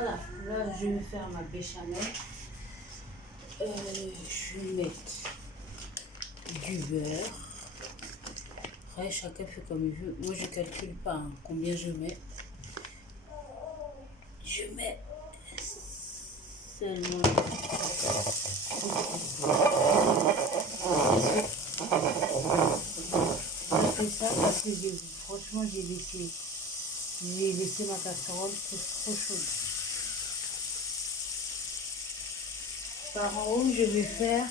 Voilà, là je vais faire ma béchamel. Je vais mettre du beurre. Après, chacun fait comme il veut. Moi, je calcule pas hein, combien je mets. Je mets seulement. Je fais ça parce que franchement, j'ai laissé ma casserole trop chaude. Par en haut, je vais faire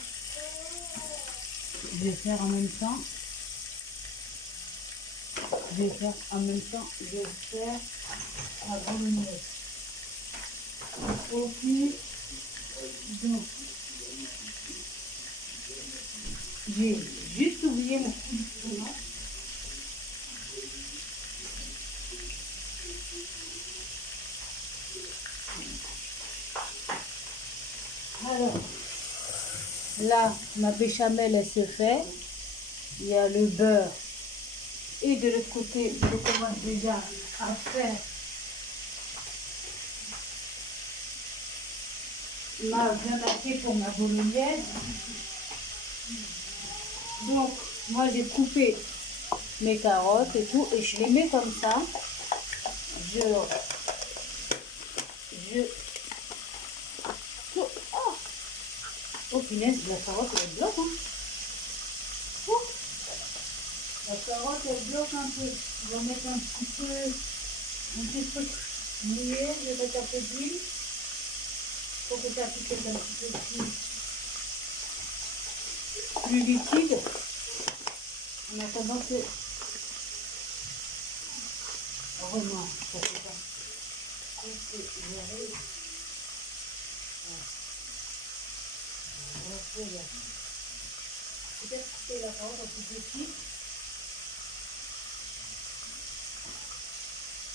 en même temps. Je vais faire la bolognaise. Ok. Donc, j'ai juste oublié mon coup de tomate. Alors, là, ma béchamel, elle se fait. Il y a le beurre. Et de l'autre côté, je commence déjà à faire ma viande hachée pour ma bolognaise. Donc, moi, j'ai coupé mes carottes et tout, et je les mets comme ça. Oh punaise, la carotte elle bloque hein. Oh, la carotte elle bloque un peu. Je vais mettre un petit truc mouillé, je vais mettre un peu d'huile pour que ça puisse être un petit peu plus liquide. En attendant que vraiment ça fait pas. Peut-être couper la carotte un peu petit.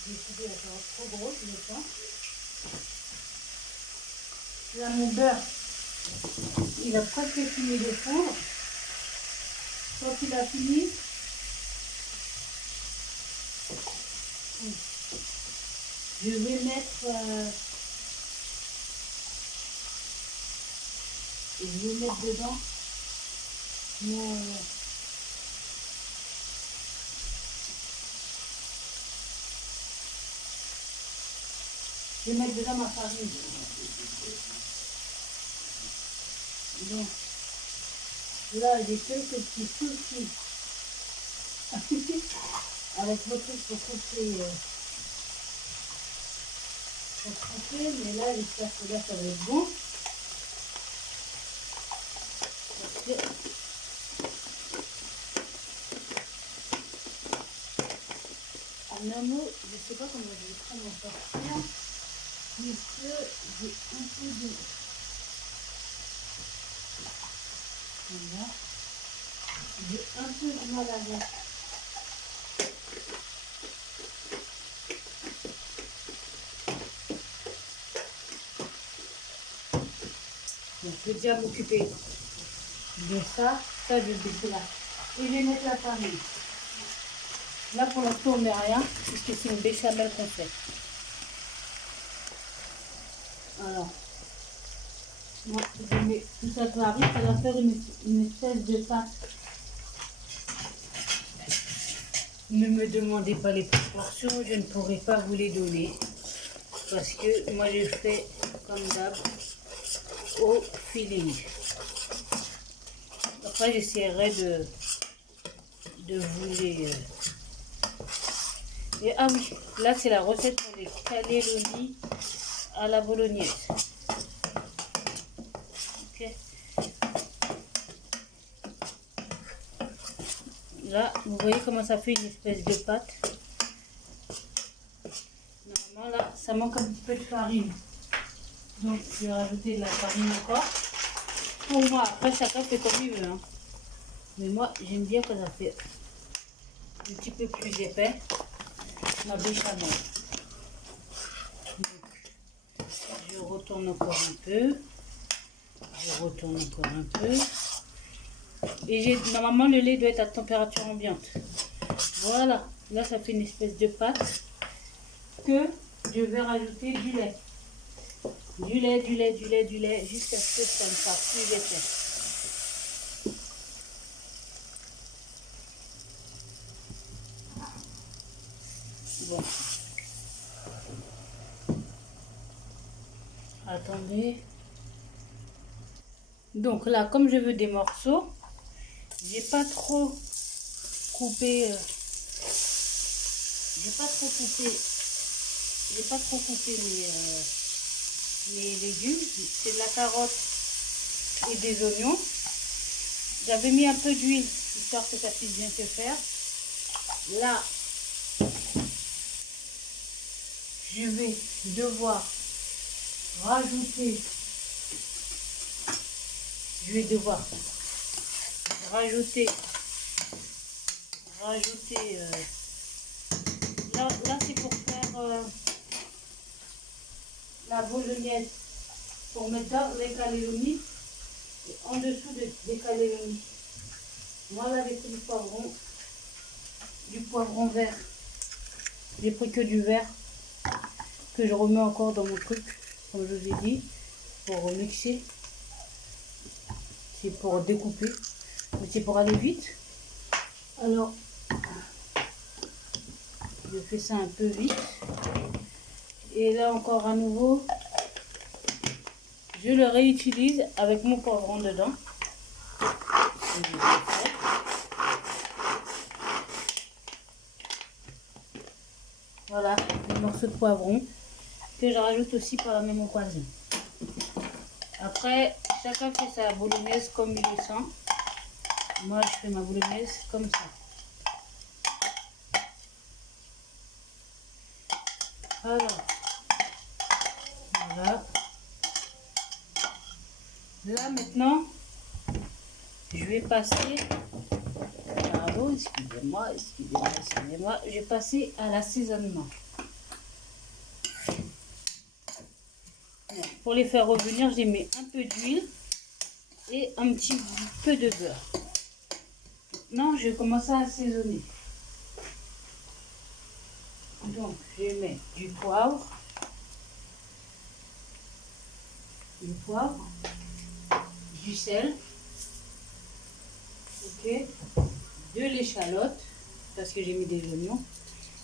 J'ai coupé la carotte trop grosse, je pense. Là, mon beurre, il a presque fini de fondre. Quand il a fini, je vais mettre dedans ma farine. Donc, là, j'ai quelques petits soucis avec votre truc pour couper, mais là, j'espère que là, ça va être bon. Parce que en un mot, je ne sais pas comment je vais prendre mon sortir, puisque j'ai un peu de... Voilà. J'ai un peu de mal à voir. Donc, je vais déjà m'occuper de ça. Ça, je vais baisser là. Et je vais mettre la farine. Là, pour l'instant, on ne met rien, puisque c'est une béchamel qu'on fait. Alors, moi, je mets tout ça farine, ça va faire une espèce de pâte. Ne me demandez pas les proportions, je ne pourrai pas vous les donner. Parce que moi, je fais comme d'hab au feeling. Après, j'essaierai de vous les... Et, ah oui, là, c'est la recette pour les cannelloni à la bolognaise. Ok. Là, vous voyez comment ça fait une espèce de pâte. Normalement, là, ça manque un petit peu de farine. Donc, je vais rajouter de la farine encore. Pour moi, après, chacun fait comme il veut. Hein. Mais moi, j'aime bien quand ça fait un petit peu plus épais. Ma béchamel. Donc, je retourne encore un peu. Et normalement, le lait doit être à température ambiante. Voilà. Là, ça fait une espèce de pâte que je vais rajouter du lait. Du lait, du lait, du lait, du lait, jusqu'à ce que ça ne fasse plus d'effet. Bon. Attendez. Donc là, comme je veux des morceaux, j'ai pas trop coupé. J'ai pas trop coupé. J'ai pas trop coupé mes légumes. C'est de la carotte et des oignons. J'avais mis un peu d'huile, histoire que ça puisse bien se faire. Là, je vais devoir rajouter. Je vais devoir rajouter. Là c'est pour faire la bolognaise. Pour mettre dans les cannelloni et en dessous des cannelloni. Moi là j'ai pris du poivron vert. J'ai pris que du vert que je remets encore dans mon truc, comme je vous ai dit, pour remixer. C'est pour découper, mais c'est pour aller vite. Alors, je fais ça un peu vite. Et là encore à nouveau, je le réutilise avec mon poivron dedans. Voilà, le morceau de poivron que je rajoute aussi par la même occasion. Après, chacun fait sa bolognaise comme il le sent. Moi, je fais ma bolognaise comme ça. Alors, voilà. Là, maintenant, je vais passer... Pardon, excusez-moi. Je vais passer à l'assaisonnement. Pour les faire revenir, j'ai mis un peu d'huile et un petit peu de beurre. Maintenant, je vais commencer à assaisonner. Donc, je mets du poivre, du sel, ok, de l'échalote, parce que j'ai mis des oignons.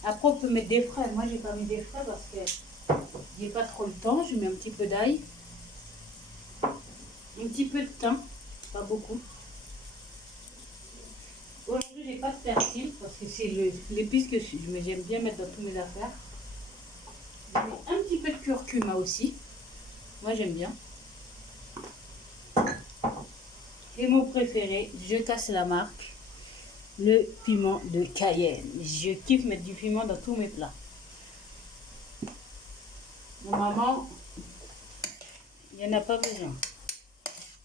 Après, on peut mettre des frais. Moi, j'ai pas mis des frais parce que j'ai pas trop le temps. Je mets un petit peu d'ail, un petit peu de thym, pas beaucoup. Aujourd'hui, j'ai pas de persil parce que c'est l'épice que j'aime bien mettre dans toutes mes affaires. Je mets un petit peu de curcuma aussi. Moi, j'aime bien. Et mon préféré, je casse la marque, le piment de Cayenne. Je kiffe mettre du piment dans tous mes plats. Normalement, il n'y en a pas besoin.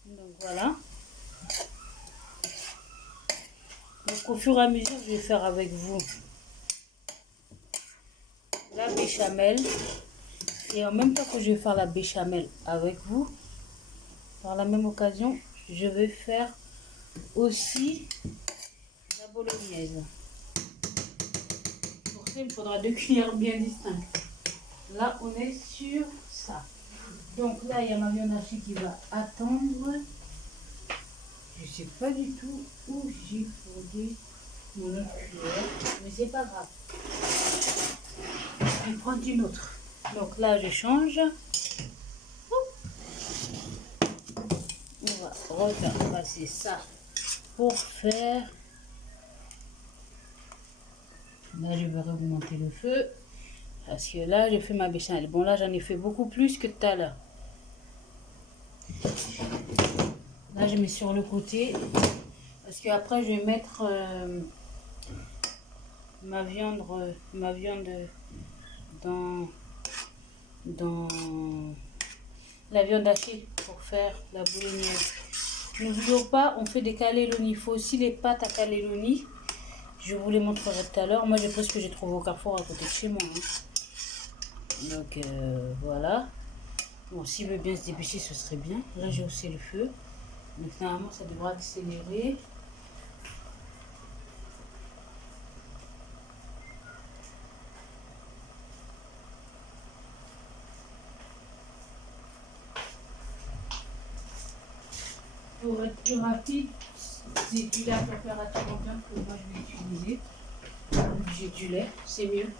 Donc voilà. Donc au fur et à mesure, je vais faire avec vous la béchamel. Et en même temps que je vais faire la béchamel avec vous, par la même occasion, je vais faire aussi la bolognaise. Pour ça, il me faudra 2 cuillères bien distinctes. Là, on est sur ça. Donc là, il y a ma viande hachée qui va attendre. Je ne sais pas du tout où j'ai fourgué mon autre cuillère, mais c'est pas grave. Je vais prendre une autre. Donc là, je change. On va repasser ça pour faire. Là, je vais remonter le feu. Parce que là, j'ai fait ma béchamel. Bon, là, j'en ai fait beaucoup plus que tout à l'heure. Là, je mets sur le côté. Parce qu'après, je vais mettre ma viande dans la viande hachée pour faire la bolognaise. N'oublions pas, on fait des cannelloni. Il faut aussi les pâtes à cannelloni. Je vous les montrerai tout à l'heure. Moi, j'ai pris ce que j'ai trouvé au Carrefour à côté de chez moi. Hein. Donc, voilà. Bon, s'il veut bien se dépêcher, ce serait bien. Là, j'ai haussé le feu. Donc, normalement, ça devra accélérer. pour être plus rapide, c'est du lait à température ambiante que moi je vais utiliser. J'ai du lait, c'est mieux.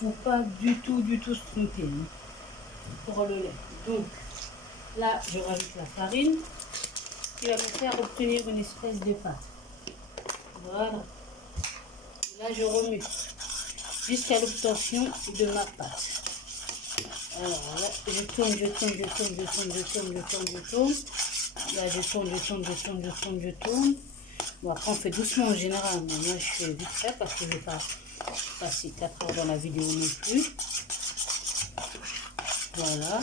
Faut pas du tout se tromper pour le lait. Donc là, je rajoute la farine qui va me faire obtenir une espèce de pâte. Voilà. Là, je remue jusqu'à l'obtention de ma pâte. Alors là, je tourne. Là, je tourne. Bon, après, on fait doucement en général, mais moi, je fais vite fait parce que je ne vais pas passer 4 heures dans la vidéo non plus. Voilà.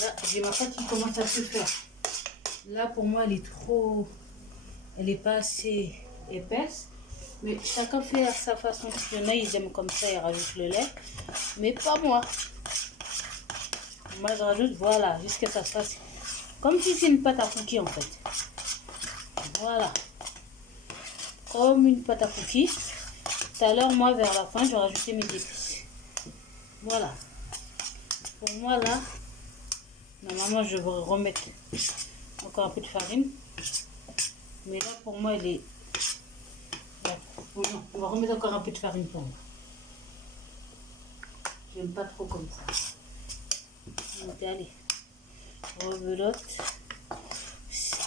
Là, j'ai ma pâte qui commence à se faire. Là, pour moi, elle est pas assez épaisse. Mais chacun fait à sa façon. Il y en a, ils aiment comme ça, ils rajoutent le lait. Mais pas moi. Moi, je rajoute, voilà, jusqu'à ça se fasse. Comme si c'est une pâte à cookies, en fait. Voilà. Comme une pâte à cookies. Tout à l'heure, moi, vers la fin, je vais rajouter mes épices. Voilà. Pour moi, là, normalement, je vais remettre encore un peu de farine. Mais là, pour moi, elle est... Bon, non, on va remettre encore un peu de farine pour moi. J'aime pas trop comme ça. Donc, allez. Rebelote.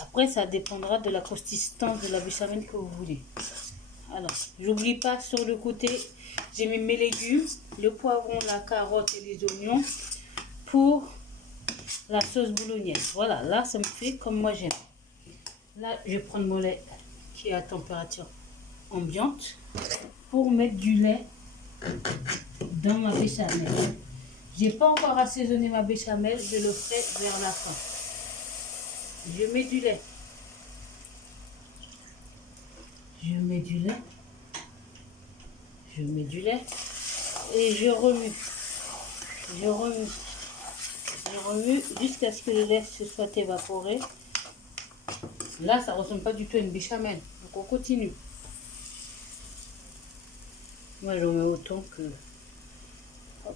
Après, ça dépendra de la consistance de la béchamel que vous voulez. Alors, j'oublie pas sur le côté, j'ai mis mes légumes, le poivron, la carotte et les oignons pour la sauce boulognaise. Voilà, là, ça me fait comme moi j'aime. Là, je vais prendre mon lait qui est à température ambiante pour mettre du lait dans ma béchamel. J'ai pas encore assaisonné ma béchamel, je le ferai vers la fin. Je mets du lait. Je mets du lait. Je mets du lait. Et je remue. Je remue. Je remue jusqu'à ce que le lait se soit évaporé. Là, ça ne ressemble pas du tout à une béchamel. Donc, on continue. Moi, j'en mets autant que... Hop.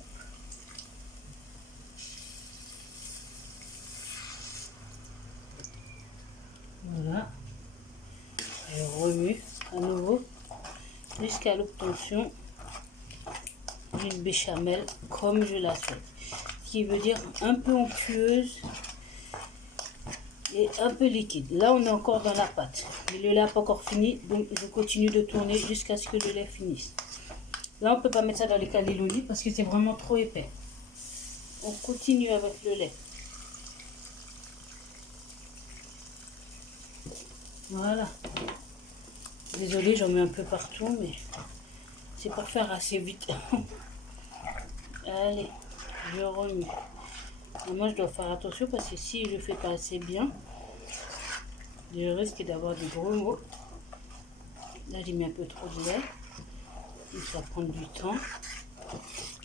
Voilà. Je remue à nouveau jusqu'à l'obtention d'une béchamel comme je la souhaite. Ce qui veut dire un peu onctueuse et un peu liquide. Là, on est encore dans la pâte. Mais le lait n'a pas encore fini, donc je continue de tourner jusqu'à ce que le lait finisse. Là, on ne peut pas mettre ça dans les cannellonis parce que c'est vraiment trop épais. On continue avec le lait. Voilà. Désolée, j'en mets un peu partout, mais c'est pour faire assez vite. Allez, je remets. Et moi, je dois faire attention parce que si je ne fais pas assez bien, je risque d'avoir des gros mots. Là, j'ai mis un peu trop de lait. Donc, ça prend du temps.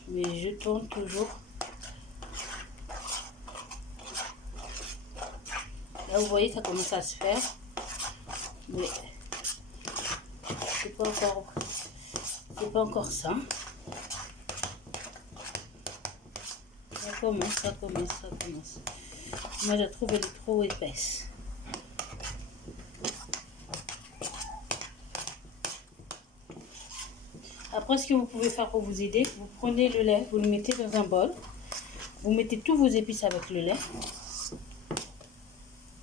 Mais je tourne toujours. Là, vous voyez, ça commence à se faire. Mais c'est pas encore ça. Ça commence. Moi, je trouve qu'elle est trop épaisse. Après, ce que vous pouvez faire pour vous aider, vous prenez le lait, vous le mettez dans un bol. Vous mettez tous vos épices avec le lait.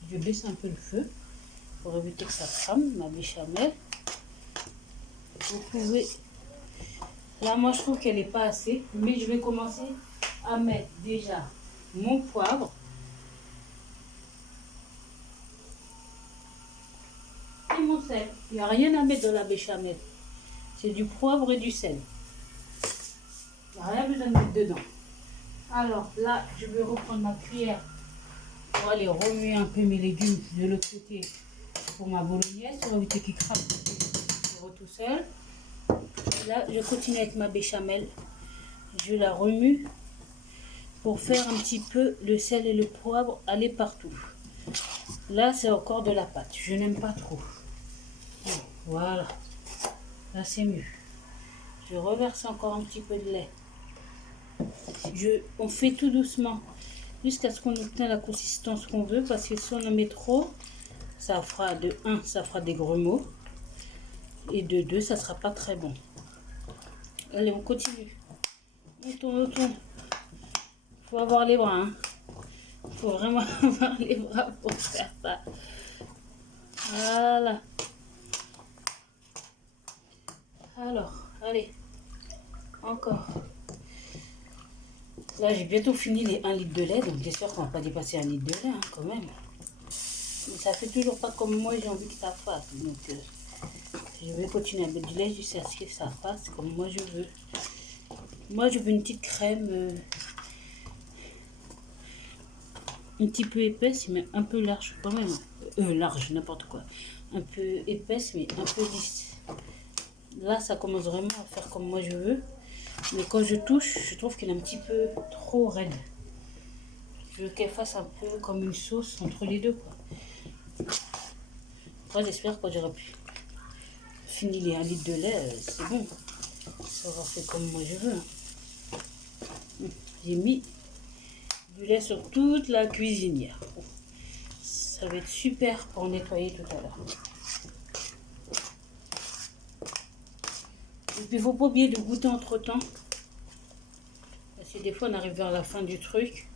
Je baisse un peu le feu pour éviter que ça crame, ma béchamel. Vous pouvez... Là, moi, je trouve qu'elle n'est pas assez, mais je vais commencer à mettre déjà mon poivre. Et mon sel. Il n'y a rien à mettre dans la béchamel. C'est du poivre et du sel. Il n'y a rien besoin de mettre dedans. Alors là, je vais reprendre ma cuillère pour aller remuer un peu mes légumes de l'autre côté pour ma bolognaise. Pour éviter qu'ils crament tout seul. Là, je continue avec ma béchamel. Je la remue pour faire un petit peu le sel et le poivre aller partout. Là, c'est encore de la pâte. Je n'aime pas trop. Bon, voilà. Là, c'est mieux. Je reverse encore un petit peu de lait. On fait tout doucement jusqu'à ce qu'on obtienne la consistance qu'on veut, parce que si on en met trop, ça fera de 1, ça fera des grumeaux, et de 2, ça sera pas très bon. Allez, on continue. On tourne, on tourne. Faut avoir les bras, hein. Faut vraiment avoir les bras pour faire ça. Voilà. Alors, allez. Encore. Là, j'ai bientôt fini les 1 litre de lait, donc j'espère qu'on va pas dépasser 1 litre de lait, hein, quand même. Mais ça fait toujours pas comme moi, j'ai envie que ça fasse. Donc, je vais continuer à mettre du lait jusqu'à ce que ça fasse comme moi je veux. Moi, je veux une petite crème, un petit peu épaisse, mais un peu large quand même. Large, n'importe quoi. Un peu épaisse, mais un peu lisse. Là, ça commence vraiment à faire comme moi je veux. Mais quand je touche, je trouve qu'elle est un petit peu trop raide. Je veux qu'elle fasse un peu comme une sauce entre les deux, quoi. Après, j'espère que j'aurai fini les 1 litre de lait, c'est bon. Ça aura fait comme moi je veux. J'ai mis du lait sur toute la cuisinière. Ça va être super pour nettoyer tout à l'heure. Et puis, il ne faut pas oublier de goûter entre-temps. Parce que des fois, on arrive vers la fin du truc.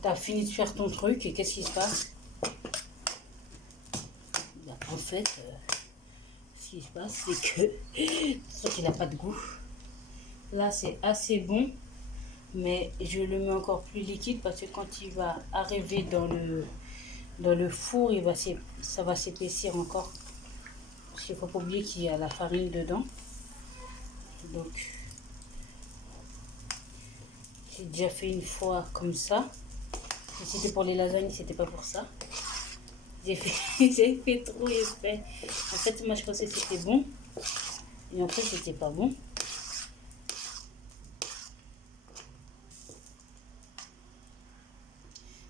Tu as fini de faire ton truc et qu'est-ce qui se passe? Ben, en fait, ce qui se passe, c'est que soit il n'a pas de goût. Là, c'est assez bon. Mais je le mets encore plus liquide parce que quand il va arriver dans le four, ça va s'épaissir encore. Parce qu'il ne faut pas oublier qu'il y a la farine dedans. Donc, j'ai déjà fait une fois comme ça. Et c'était pour les lasagnes, c'était pas pour ça. J'ai fait trop épais. En fait, moi, je pensais que c'était bon. Et en fait, c'était pas bon.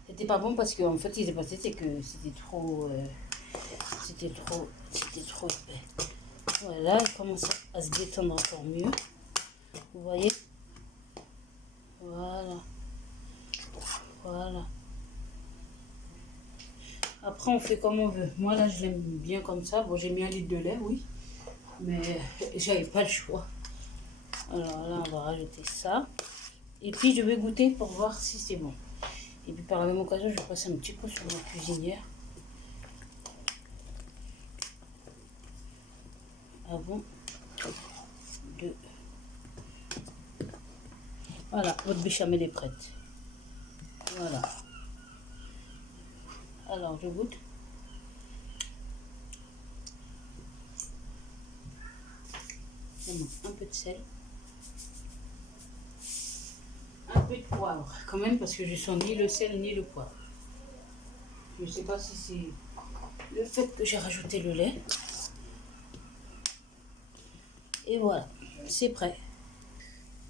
C'était pas bon parce qu'en fait, ce qui s'est passé, c'est que c'était trop épais. Voilà, il commence à se détendre encore mieux. Vous voyez? Voilà. Voilà. Après, on fait comme on veut. Moi, là, je l'aime bien comme ça. Bon, j'ai mis 1 litre de lait, oui. Mais j'avais pas le choix. Alors là, on va rajouter ça. Et puis, je vais goûter pour voir si c'est bon. Et puis, par la même occasion, je vais passer un petit coup sur ma cuisinière. Avant de... Voilà, votre béchamel est prête. Voilà. Alors, je goûte. Un peu de sel. Un peu de poivre, quand même, parce que je sens ni le sel ni le poivre. Je ne sais pas si c'est le fait que j'ai rajouté le lait. Et voilà, c'est prêt.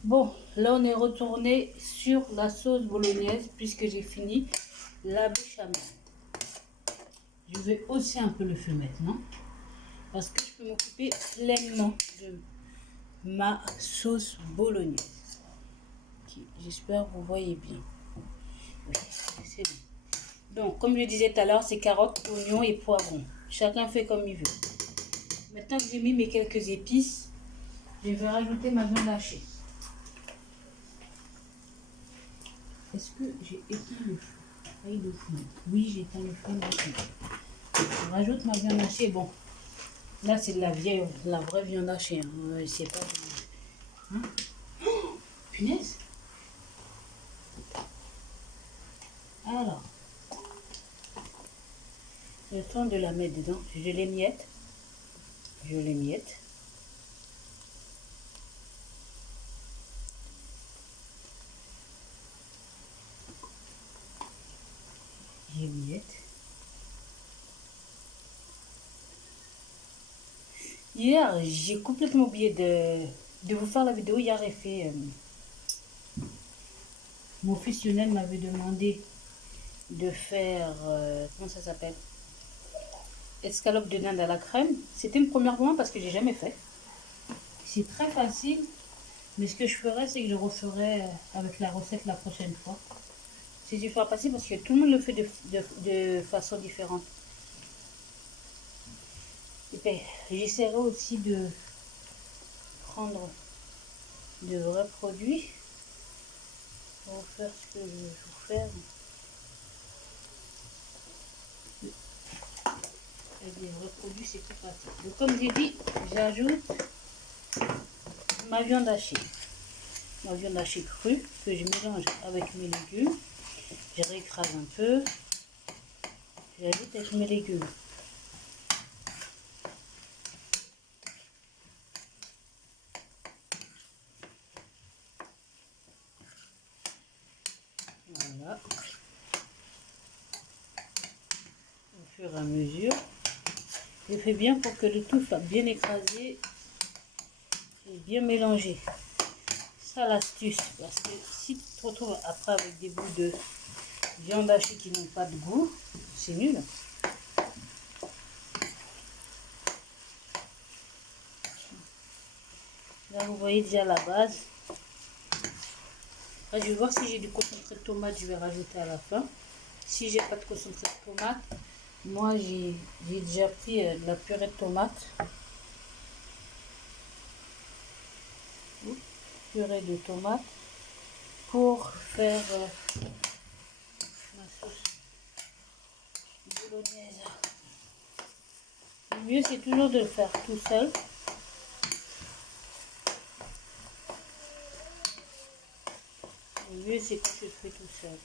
Bon, là on est retourné sur la sauce bolognaise puisque j'ai fini la béchamel. Je vais hausser un peu le feu maintenant parce que je peux m'occuper pleinement de ma sauce bolognaise. J'espère que vous voyez bien. Oui, c'est bon. Donc, comme je disais tout à l'heure, c'est carottes, oignons et poivrons. Chacun fait comme il veut. Maintenant que j'ai mis mes quelques épices, je vais rajouter ma viande hachée. Est-ce que j'ai éteint le feu? Oui, j'ai éteint le feu. Je rajoute ma viande hachée. Bon, là c'est de la vraie viande hachée. Hein. C'est pas... Hein? Oh, punaise! Alors, le temps de la mettre dedans. Je l'émiette. J'émiette. Hier, j'ai complètement oublié de vous faire la vidéo. Hier, j'ai fait... mon fils Lionel m'avait demandé de faire... comment ça s'appelle? escalope de dinde à la crème. C'était une première pour moi parce que j'ai jamais fait. C'est très facile, mais ce que je ferai, c'est que je referai avec la recette la prochaine fois. C'est super facile parce que tout le monde le fait de façon différente. Et puis, j'essaierai aussi de prendre de vrais produits pour faire ce que je veux faire. Avec des vrais produits, c'est plus facile. Donc, comme j'ai dit, j'ajoute ma viande hachée. Ma viande hachée crue que je mélange avec mes légumes. Je réécrase un peu. J'ajoute avec mes légumes. Voilà. Au fur et à mesure. Je fais bien pour que le tout soit bien écrasé et bien mélangé. Ça l'astuce, parce que si tu te retrouves après avec des bouts de viande hachée qui n'ont pas de goût, c'est nul. Là vous voyez déjà la base. Là, je vais voir si j'ai du concentré de tomate, je vais rajouter à la fin. Si j'ai pas de concentré de tomate, moi j'ai déjà pris de la purée de tomate. Purée de tomate pour faire ma sauce bolognaise. Le mieux c'est toujours de le faire tout seul. Le mieux c'est que je le fais tout seul.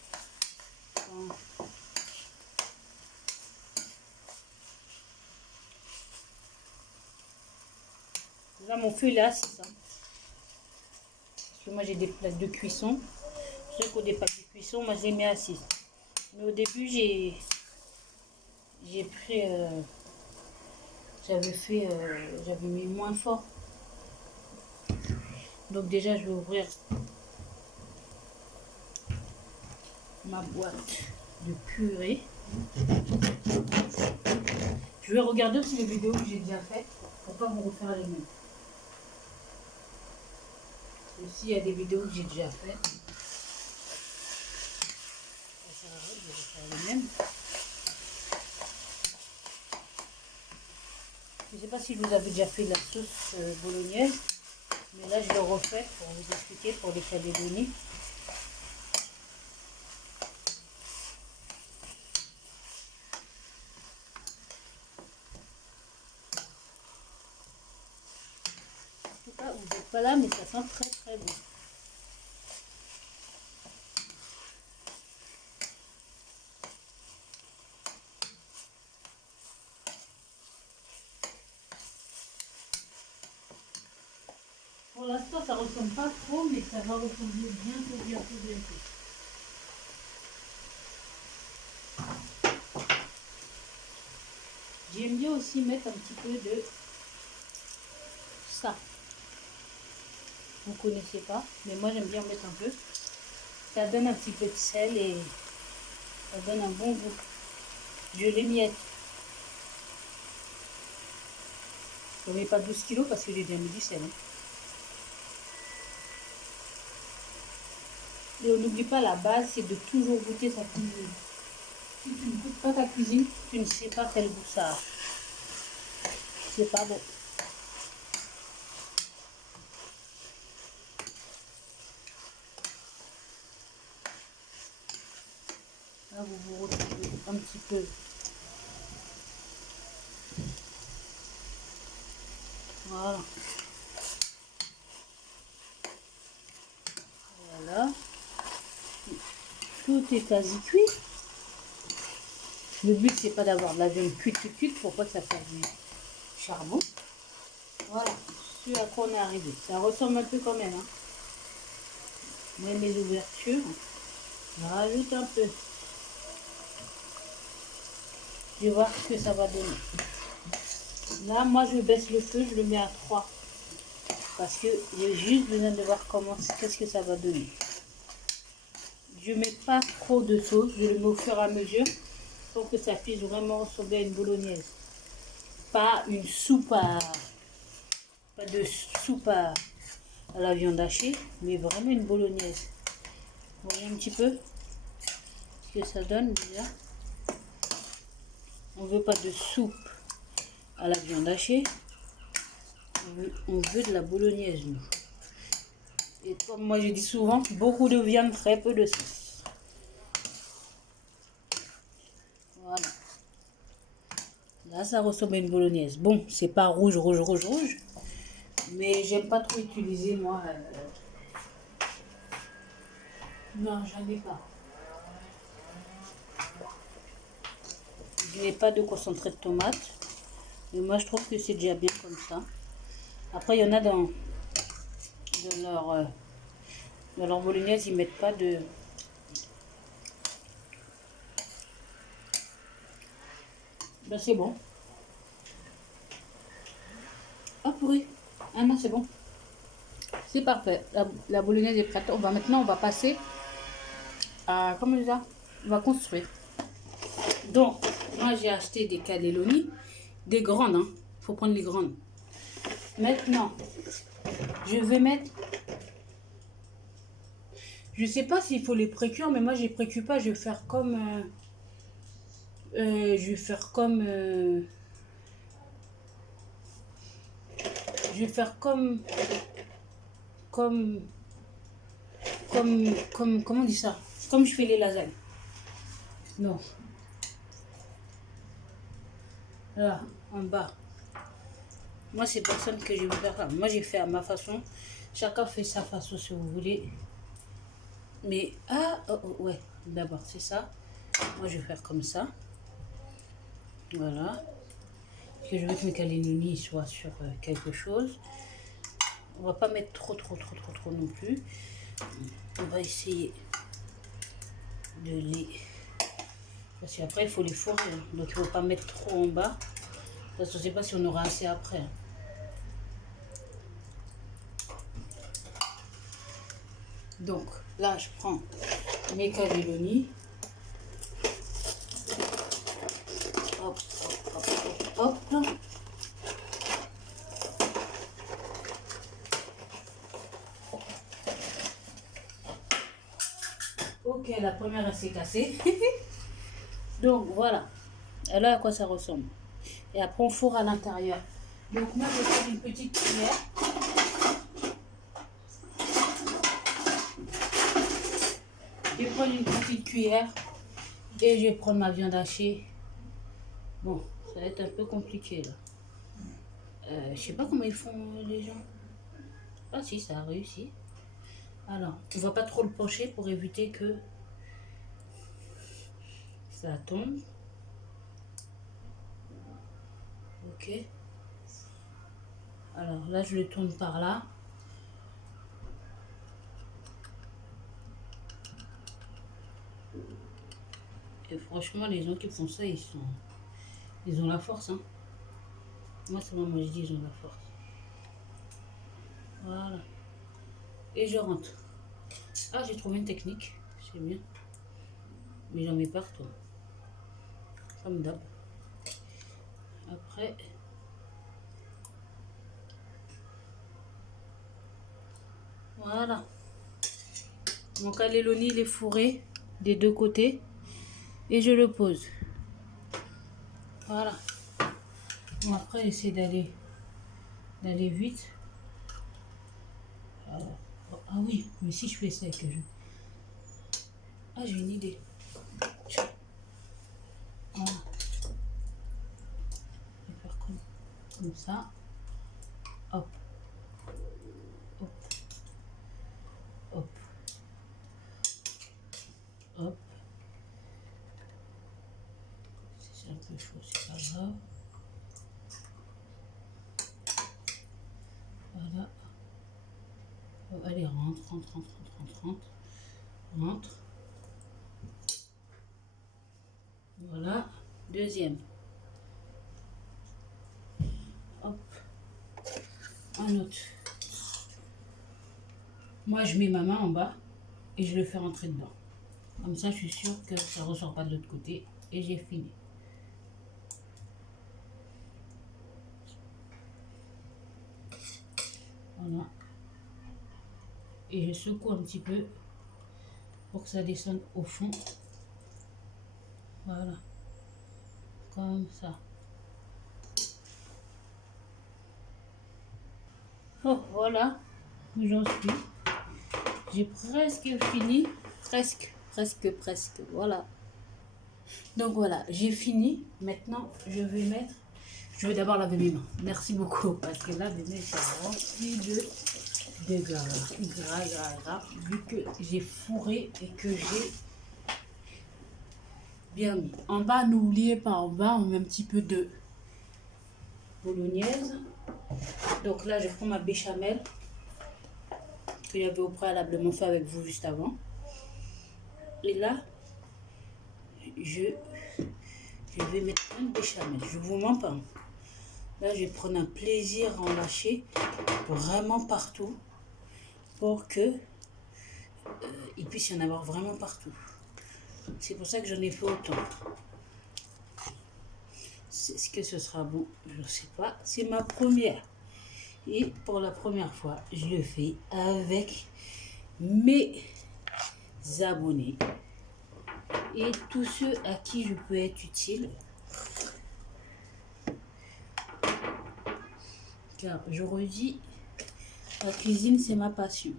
Là mon feu il est assis. Parce que moi j'ai des plaques de cuisson. Je sais qu'au des plaques de cuisson, moi je les mets assises. Mais au début j'ai pris j'avais mis moins fort. Donc déjà je vais ouvrir ma boîte de purée. Je vais regarder aussi les vidéos que j'ai déjà faites pour pas vous refaire les mêmes. Aussi il y a des vidéos que j'ai déjà faites. Ça sert à rien de refaire les mêmes. Je ne sais pas si vous avez déjà fait la sauce bolognaise, mais là je le refais pour vous expliquer pour les calédonies. En tout cas, vous n'êtes pas là, mais ça sent très très bon. Pour l'instant, ça ne ressemble pas trop, mais ça va ressembler bientôt. J'aime bien aussi mettre un petit peu de ça. Vous ne connaissez pas, mais moi j'aime bien en mettre un peu. Ça donne un petit peu de sel et ça donne un bon goût. Je l'émiette. Je ne mets pas 12 kilos parce que j'ai bien mis du sel. Et on n'oublie pas, la base, c'est de toujours goûter sa cuisine. Si tu ne goûtes pas ta cuisine, tu ne sais pas quel goût ça a. C'est pas bon. Là, vous vous retrouvez un petit peu. Voilà. Voilà. Tout est quasi cuit. Le but, c'est pas d'avoir de la viande cuite pour pas que ça fasse du charbon. Voilà. Ce à quoi on est arrivé. Ça ressemble un peu quand même. Hein. Moi, mes ouvertures, je rajoute un peu. Je vais voir ce que ça va donner. Là, moi, je baisse le feu, je le mets à 3. Parce que j'ai juste besoin de voir qu'est-ce que ça va donner. Je ne mets pas trop de sauce, je le mets au fur et à mesure pour que ça puisse vraiment ressembler à une bolognaise. pas une soupe pas de soupe à la viande hachée, mais vraiment une bolognaise. Vous voyez un petit peu ce que ça donne déjà. On veut pas de soupe à la viande hachée, on veut de la bolognaise, nous. Et comme moi je dis souvent, beaucoup de viande, très peu de sauce. Voilà. Là, ça ressemble à une bolognaise. Bon, c'est pas rouge, mais j'aime pas trop utiliser, moi. Non, j'en ai pas. Je n'ai pas de concentré de tomate. Mais moi, je trouve que c'est déjà bien comme ça. Après, il y en a dans leur bolognaise, ils mettent pas de... Ben, c'est bon. Ah, pourri. Ah non, c'est bon. C'est parfait. La bolognaise est prête. Maintenant, on va passer à... Comment ça? On va construire. Donc, moi, j'ai acheté des cannelloni. Des grandes, hein. Faut prendre les grandes. Maintenant, je vais mettre... Je sais pas s'il faut les précuire, mais moi, je les précure pas. Je vais faire comme... je vais faire comme... je vais faire comme... Comment on dit ça? Comme je fais les lasagnes. Non. Là, en bas. Moi, c'est personne que je vais faire ça. Moi, j'ai fait à ma façon. Chacun fait sa façon, si vous voulez. Mais, ouais. D'abord, c'est ça. Moi, je vais faire comme ça. Voilà. Parce que je veux que mes cannelloni soient sur quelque chose. On va pas mettre trop non plus. On va essayer de les... Parce qu'après, il faut les fourrer. Donc, il ne faut pas mettre trop en bas. Parce que je ne sais pas si on aura assez après. Donc, là, je prends mes cannelloni. Hop, hop, hop, hop. Ok, la première, elle s'est cassée. Donc, voilà. Et là, à quoi ça ressemble. Et après, on fourre à l'intérieur. Donc, moi, je vais prendre une petite cuillère. Je vais prendre une petite cuillère. Et je vais prendre ma viande hachée. Bon, ça va être un peu compliqué, là. Je sais pas comment ils font, les gens. Ah, si, ça a réussi. Alors, on va pas trop le pencher pour éviter que ça tombe. Ok. Alors là, je le tourne par là. Et franchement, les gens qui font ça, ils ont la force, hein. Moi, c'est moi je dis, ils ont la force. Voilà. Et je rentre. Ah, j'ai trouvé une technique. C'est bien. Mais j'en mets partout. Comme d'hab. Après... Voilà. Mon cannelloni, il est fourré des deux côtés. Et je le pose. Voilà. Bon, après, j'essaie d'aller vite. Ah oui, mais si je fais ça et que je... Ah, j'ai une idée. Voilà. Je vais faire comme ça. Hop. Hop. Hop. Hop. Si c'est un peu chaud, c'est pas grave. Voilà. Oh, allez, rentre. Rentre. Voilà. Deuxième. Hop. Un autre. Moi, je mets ma main en bas et je le fais rentrer dedans. Comme ça, je suis sûre que ça ne ressort pas de l'autre côté. Et j'ai fini. Voilà. Et je secoue un petit peu pour que ça descende au fond. Voilà. Comme ça. Oh, voilà où j'en suis. J'ai presque fini. Presque. Voilà. Donc voilà, j'ai fini. Maintenant, je vais d'abord laver mes mains. Merci beaucoup. Parce que là, mes mains sont remplies de gras. Vu que j'ai fourré et que j'ai bien mis. En bas, n'oubliez pas, en bas, on met un petit peu de bolognaise. Donc là, je prends ma béchamel que j'avais au préalablement fait avec vous juste avant. Et là, je vais mettre une béchamel. Je vous mens pas. Là, je vais prendre un plaisir à en lâcher vraiment partout pour que il puisse y en avoir vraiment partout. C'est pour ça que j'en ai fait autant. Est-ce que ce sera bon? Je ne sais pas. C'est ma première. Et pour la première fois, je le fais avec mes abonnés et tous ceux à qui je peux être utile. Car je redis, la cuisine c'est ma passion.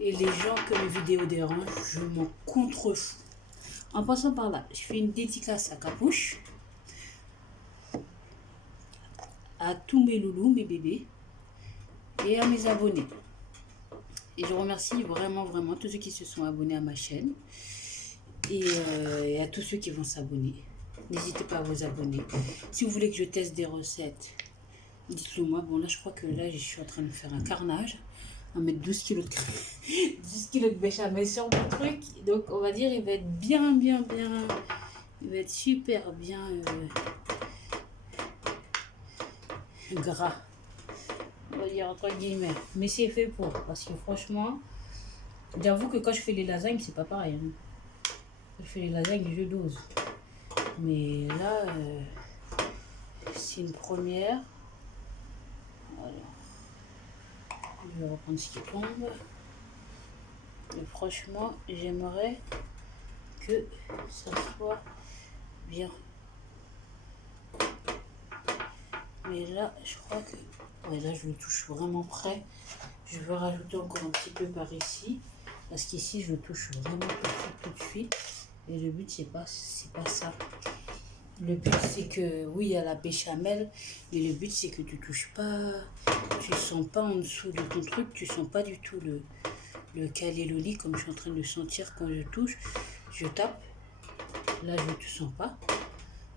Et les gens que mes vidéos dérangent, je m'en contrefous. En passant par là, je fais une dédicace à Capouche, à tous mes loulous, mes bébés, et à mes abonnés. Et je remercie vraiment tous ceux qui se sont abonnés à ma chaîne et à tous ceux qui vont s'abonner. N'hésitez pas à vous abonner. Si vous voulez que je teste des recettes, dites-le moi. Bon, là, je crois que là, je suis en train de faire un carnage. On va mettre 12 kilos de 12 kilos de béchamel sur mon truc. Donc, on va dire, il va être bien. Il va être super bien gras. On va dire entre guillemets. Mais c'est fait pour. Parce que franchement, j'avoue que quand je fais les lasagnes, c'est pas pareil. Hein. Je fais les lasagnes, je dose. Mais là, c'est une première. Voilà. Je vais reprendre ce qui tombe. Et franchement, j'aimerais que ça soit bien. Mais là, je crois que... Ouais, là, je le touche vraiment près. Je vais rajouter encore un petit peu par ici. Parce qu'ici, je le touche vraiment tout de suite. Et le but, c'est pas ça. Le but, c'est que, oui, il y a la béchamel. Mais le but, c'est que tu touches pas... Tu sens pas en dessous de ton truc. Tu sens pas du tout le cannelloni comme je suis en train de le sentir quand je touche. Je tape. Là, je ne te sens pas.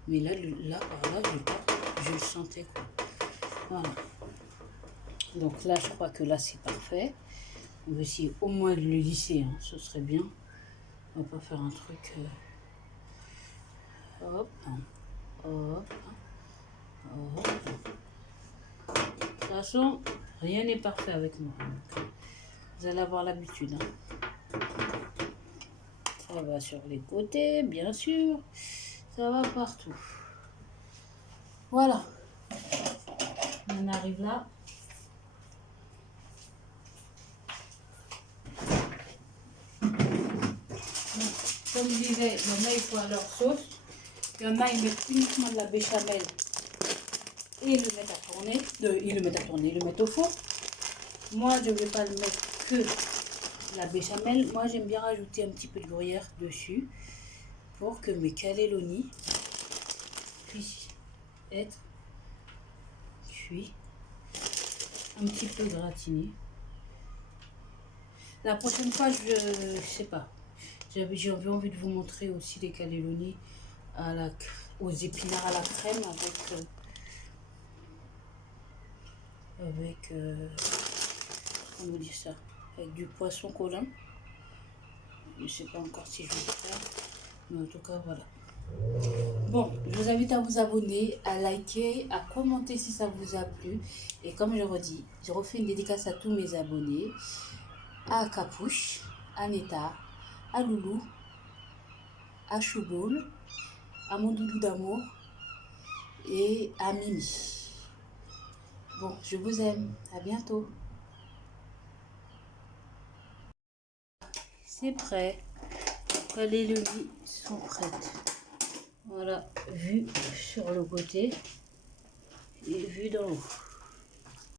Mais là, par là, je tape. Je le sentais, quoi. Voilà. Donc là, je crois que là, c'est parfait. On va essayer au moins de le lisser. Hein. Ce serait bien. On va pas faire un truc... Hop. Hop. Hop. De toute façon, rien n'est parfait avec moi. Donc, vous allez avoir l'habitude. Hein. Ça va sur les côtés, bien sûr. Ça va partout. Voilà. On arrive là. Comme je disais, il y en a, il faut à leur sauce. Il y en a, ils mettent uniquement de la béchamel et ils le mettent à tourner. Ils le mettent au four. Moi, je ne vais pas le mettre que la béchamel. Moi, j'aime bien rajouter un petit peu de gruyère dessus pour que mes cannelloni puissent être cuits, un petit peu gratinés. La prochaine fois, je sais pas. J'avais envie de vous montrer aussi les cannelloni aux épinards à la crème avec comment dire ça, avec du poisson collant. Je ne sais pas encore si je vais le faire, mais en tout cas voilà. Bon, je vous invite à vous abonner, à liker, à commenter si ça vous a plu. Et comme je redis, je refais une dédicace à tous mes abonnés, à Capouche, à Neta, à Loulou, à Chouboul, à mon doudou d'amour et à Mimi. Bon, je vous aime. À bientôt. c'est prêt. Après les levis sont prêtes. Voilà, vue sur le côté et vue d'en haut.